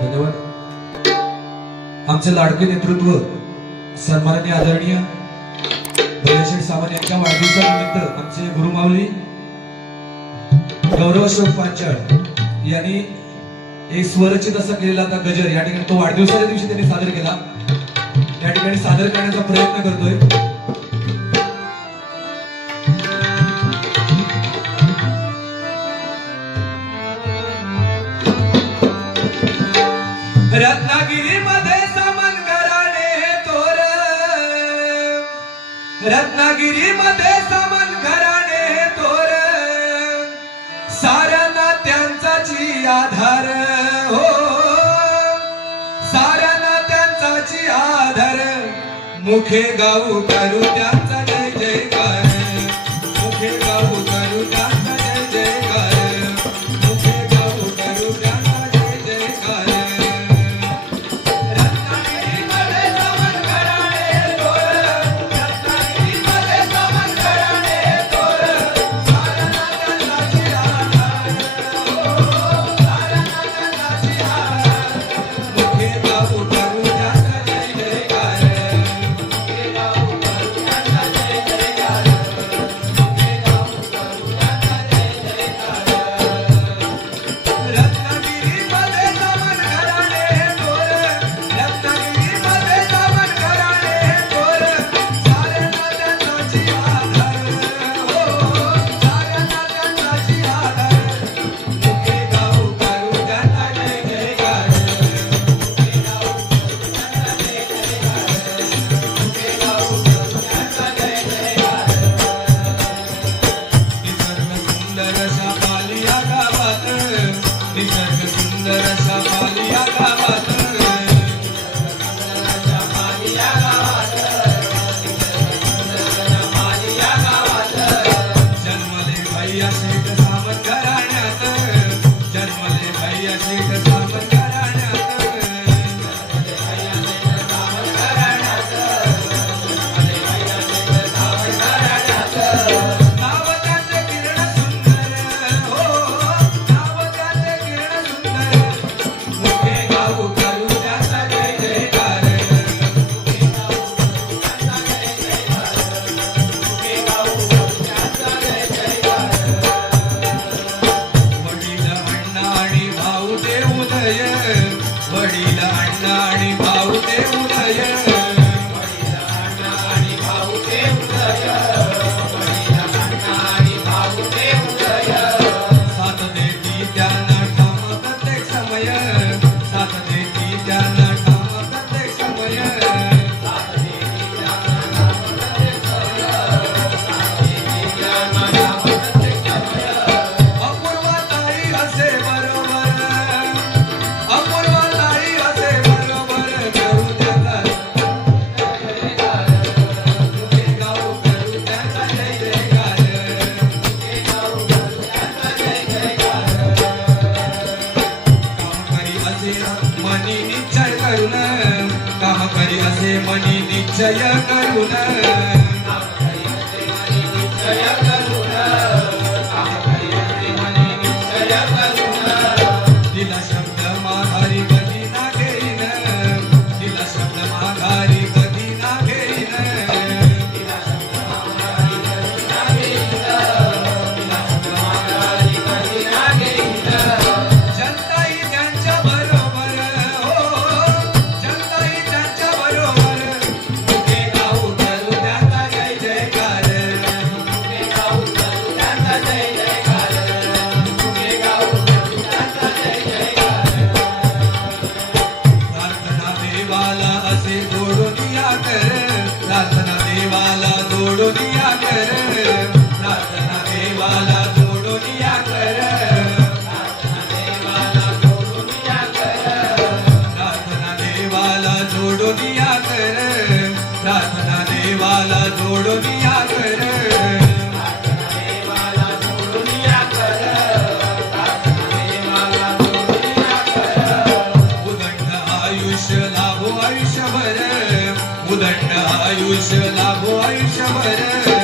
धन्यवाद. आमचे लाडके नेतृत्व सन्माननीय आदरणीय भयशेठ सावंत यांच्या वाढदिवसानिमित्त आमचे गुरुमावली गौरव अशोक पांचाळ यांनी एक स्वरचित असा केलेला आता गजर या ठिकाणी तो वाढदिवसाच्या दिवशी त्यांनी सादर केला. या ठिकाणी सादर करण्याचा प्रयत्न करतोय. रत्नागिरीमध्ये समन घराणे हे तोर साऱ्यांना त्यांचाची आधार हो. साऱ्यांना त्यांचाची आधार. मुखे गाऊ करू त्यांचा வழியில் அண்ணாடி मनी निश्चय करून काम करी असे मनी निश्चय करून देवाला जोडून या कर. उदंड आयुष्य लाभो आयुष्यभर. उदंड आयुष्य लाभो आयुष्यभर.